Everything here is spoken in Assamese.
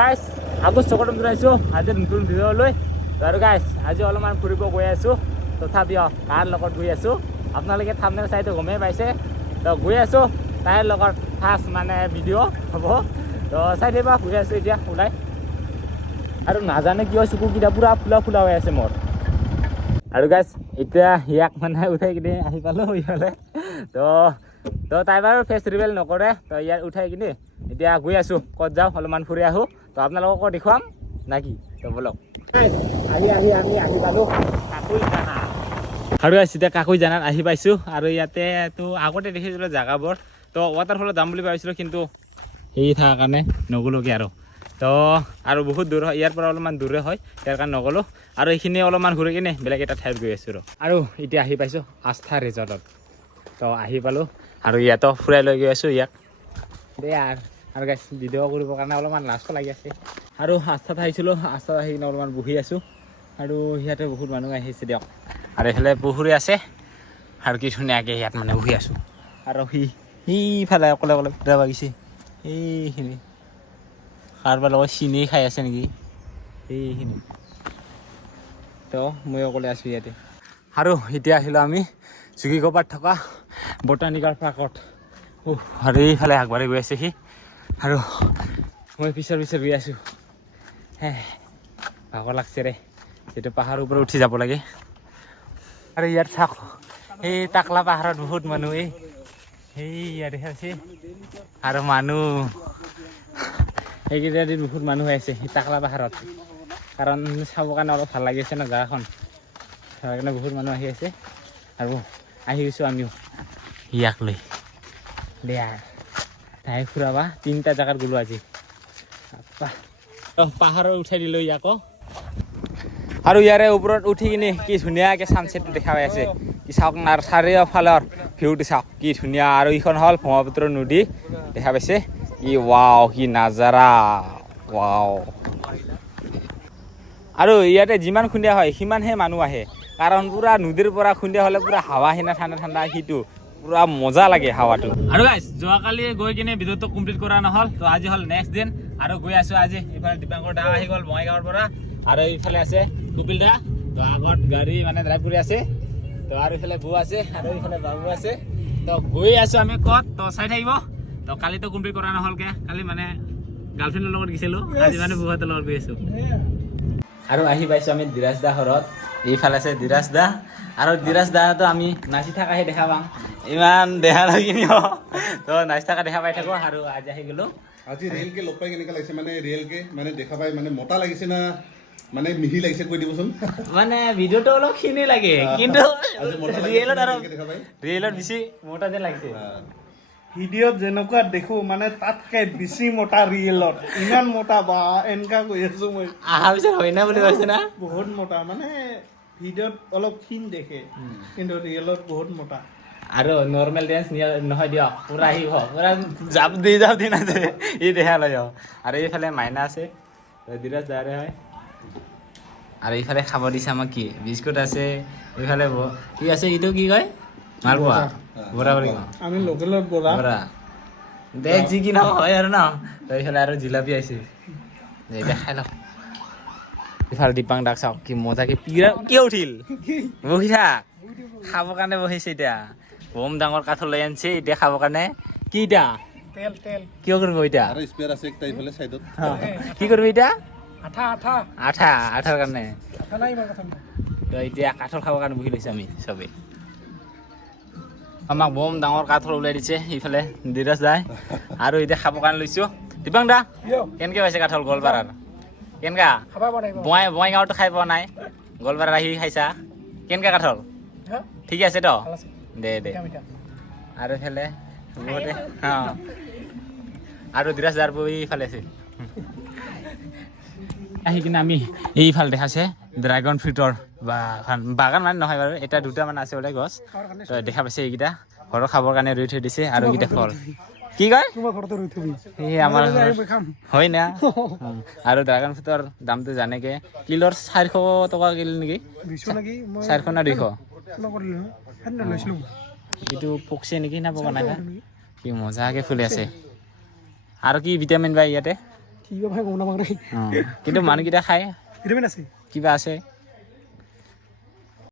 গাইছ আকৌ স্বাগতম জনাইছোঁ আজি নতুন ভিডিঅ'লৈ আৰু গাইছ আজি অলপমান ফুৰিব গৈ আছোঁ তথাপিও কাৰ লগত গৈ আছোঁ আপোনালোকে থাম্বনেল চাইটো গমেই পাইছে তো গৈ আছোঁ তাইৰ লগত ফাৰ্ষ্ট মানে ভিডিঅ' হ'ব তো চাই থাকিবা গৈ আছোঁ এতিয়া ওলাই আৰু নাজানে কিয় চকুকেইটা পূৰা ফুলা ফুলা হৈ আছে মোৰ আৰু গাইছ এতিয়া ইয়াক মানে উঠাই কিনে আহি পালোঁ ইফালে তো তাই বাৰু ফেচ ৰিভেল নকৰে তো ইয়াত উঠাই কিনে এতিয়া গৈ আছোঁ ক'ত যাওঁ অলপমান ফুৰি আহোঁ তো আপোনালোককো দেখুৱাম নাকি তো বলক আমি আহি পালোঁ কাকুইজানা আৰু এতিয়া কাকুইজানাত আহি পাইছোঁ আৰু ইয়াতে তো আগতে দেখিছিলোঁ জেগাবোৰ তো ৱাটাৰফলত যাম বুলি ভাবিছিলোঁ কিন্তু সেই থকাৰ কাৰণে নগ'লোগৈ তো আৰু বহুত দূৰ হয় ইয়াৰ পৰা অলপমান দূৰে হয় ইয়াৰ কাৰণে নগ'লোঁ আৰু এইখিনি অলপমান ঘূৰি কিনে বেলেগ এটা ঠাইত গৈ আছোঁ আৰু এতিয়া আহি পাইছোঁ আস্থা ৰিজৰ্টত তো আহি পালোঁ আৰু ইয়াতো ফুৰাই লৈ গৈ আছোঁ ইয়াক দেই আৰু গাইছ ভিডিঅ' কৰিবৰ কাৰণে অলপমান লাজটো লাগি আছে আৰু আস্থাত আহিছিলোঁ আস্থাত আহি কিনে অলপমান বহি আছোঁ আৰু ইয়াতে বহুত মানুহ আহিছে দিয়ক আৰু এইফালে পুখুৰী আছে আৰু কি ধুনীয়াকৈ ইয়াত মানে বহি আছোঁ আৰু সিফালে অকলে অকলে ফুটা বাগিছে এইখিনি কাৰোবাৰ লগত চিনি খাই আছে নেকি এইখিনি তো মই অকলে আছোঁ ইয়াতে আৰু এতিয়া আহিলোঁ আমি জুগিগোপাত থকা বটানিকেল পাৰ্কত আৰু এইফালে আগবাঢ়ি গৈ আছে সি আৰু মই পিছৰ গৈ আছোঁ ভাগৰ লাগছে ৰে যিটো পাহাৰৰ ওপৰত উঠি যাব লাগে আৰু ইয়াত চাওক এই টাকলা পাহাৰত বহুত মানুহ এই ইয়াত দেখাইছে আৰু মানুহ এইকেইটা দিন বহুত মানুহ হৈ আছে সেই টাকলা পাহাৰত কাৰণ চাবৰ কাৰণে অলপ ভাল লাগি আছে ন জেগাখন সেইকাৰণে বহুত মানুহ আহি আছে আৰু আহি গৈছোঁ আমিও ইয়াক লৈ দিয়া তাই ফুৰাবা তিনিটা জেগাত গ'লোঁ আজি পাহাৰত উঠাই দিলোঁ ইয়াকো আৰু ইয়াৰে ওপৰত উঠি কিনে কি ধুনীয়াকৈ ছানছেটটো দেখা পাই আছে কি চাওক চাৰিওফালৰ ভিউটো চাওক কি ধুনীয়া আৰু এইখন হ'ল ব্ৰহ্মপুত্ৰ নদী দেখা পাইছে কি ৱাও কি নাজাৰা ৱাও আৰু ইয়াতে যিমান খুন্দিয়া হয় সিমানহে মানুহ আহে কাৰণ পূৰা নদীৰ পৰা খুন্দিয়া হ'লে পূৰা হাৱা সিনা ঠাণ্ডা সিটো পূৰা মজা লাগে হাৱাটো আৰু গাইছ যোৱাকালি গৈ কিনে ভিডিঅ'টো কমপ্লিট কৰা নহ'ল তো আজি হ'ল নেক্সট দিন আৰু গৈ আছোঁ আজি ইফালে দীপাংকৰ দা আহি গ'ল বঙাইগাঁৱৰ পৰা আৰু এইফালে আছে কপিল দা তো আগত গাড়ী মানে ড্ৰাইভ কৰি আছে তো আৰু ইফালে বৌ আছে আৰু ইফালে বাবু আছে তো গৈ আছোঁ আমি ক'ত তো চাই থাকিব তো কালিতো কমপ্লিট কৰা নহ'লকৈ কালি মানে গাৰ্লফ্ৰেণ্ডৰ লগত গৈছিলোঁ আজি মানে বৌহঁতৰ লগত গৈ আছোঁ আৰু আহি পাইছোঁ আমি ধীৰাজ দা ঘৰত এইফালে আছে ধীৰাজ দা আৰু ধীৰাজ দাটো আমি নাচি থকাহে দেখা পাওঁ ইমান দেখা লাগিনিও তো নাচি থকা দেখা পাই থাকোঁ আৰু আজি আহি গ'লোঁ আজি ৰিয়েলকে লগ পাই কেনেকুৱা লাগিছে মানে ৰিয়েলকে মানে দেখা পাই মানে মতা লাগিছে না মানে মিহি লাগিছে কৈ দিবচোন মানে ভিডিঅ'টো অলপ খিনি লাগে কিন্তু ৰিয়েলত বেছি মতা যেন লাগিছে ভিডিঅ'ত যেনেকুৱা দেখো মানে তাতকে বেছি মোটা ৰিয়েলত ইমান মোটা বা এনেকা কৈ আছো মই আহা পিছত হয় না বুলি কৈছে না বহুত মোটা মানে ভিডিঅ'ত অলপ ক্ষীণ দেখে কিন্তু ৰিয়েলত বহুত মোটা আৰু নৰ্মেল ডেন্স নহয় দিয়ক পূৰা আহিব পূৰা জাপ দি নাযায় ই দেখা লৈ আৰু এইফালে মাইনা আছে ধীৰাজ দাৰে হয় আৰু এইফালে খাব দিছে আমাক কি বিস্কুট আছে এইফালে কি আছে এইটো কি কয় মালপোৱা বৰা বুলি কওঁ আমি লোকেলত বৰা দে যি কি নহয় আৰু ন তো এইফালে আৰু জিলাপি আহিছে এতিয়া খাই লওক ইফালে দীপাং দাক চাওক কি মজাকে কিয় উঠিল বহি থাক খাবৰ কাৰণে বহিছে এতিয়া বম ডাঙৰ কাঠৰ লৈ আনিছে এতিয়া খাবৰ কাৰণে কি এতিয়া তেল কিয় কৰিব এতিয়া আৰু স্পেয়াৰ আছে একটা ইফালে সাইডত কি কৰিবি এতিয়া আঠা আঠাৰ কাৰণে নাই ইমান কথা নাই তো এতিয়া কাঠৰ খাবৰ কাৰণে বহি লৈছে আমি চবেই আমাক বম ডাঙৰ কাঠৰ ওলাই দিছে ইফালে ধীৰাজ দাই আৰু এতিয়া খাবৰ কাৰণে লৈছোঁ দীপাং দা কেনেকৈ পাইছে কাঠল গোৱালপাৰাৰ কেনেকা বঙাইগাঁৱতো খাই পোৱা নাই গোৱালপাৰাত আহি খাইছা কেনেকা কাঠল ঠিকে আছে তো দে আৰু এইফালে বহুতে আৰু ধীৰাজ দাৰ বহি ইফালে আছে আহি কিনে আমি এইফালে দেখাইছে ড্ৰাগন ফ্ৰুটৰ বাগান মানে নহয় বাৰু এটা দুটা মানে আছে বোলে গছ তো দেখা পাইছে এইকেইটা ঘৰৰ খাবৰ কাৰণে ৰুই থৈ দিছে আৰু এইকেইটা ফল কি কয় এই আমাৰ হয় না আৰু ড্ৰাগন ফ্ৰুটৰ দামটো জানেকে কিলোৰ 400 টকা কিলো নেকি 400 না 200 এইটো পকছে নেকি না পকা নাই কি মজাকে ফুলি আছে আৰু কি ভিটামিন পাই ইয়াতে কি ভাই গম নাপাওঁ দেই কিন্তু মানুহকেইটা খাই ভিটামিন আছে কিবা আছে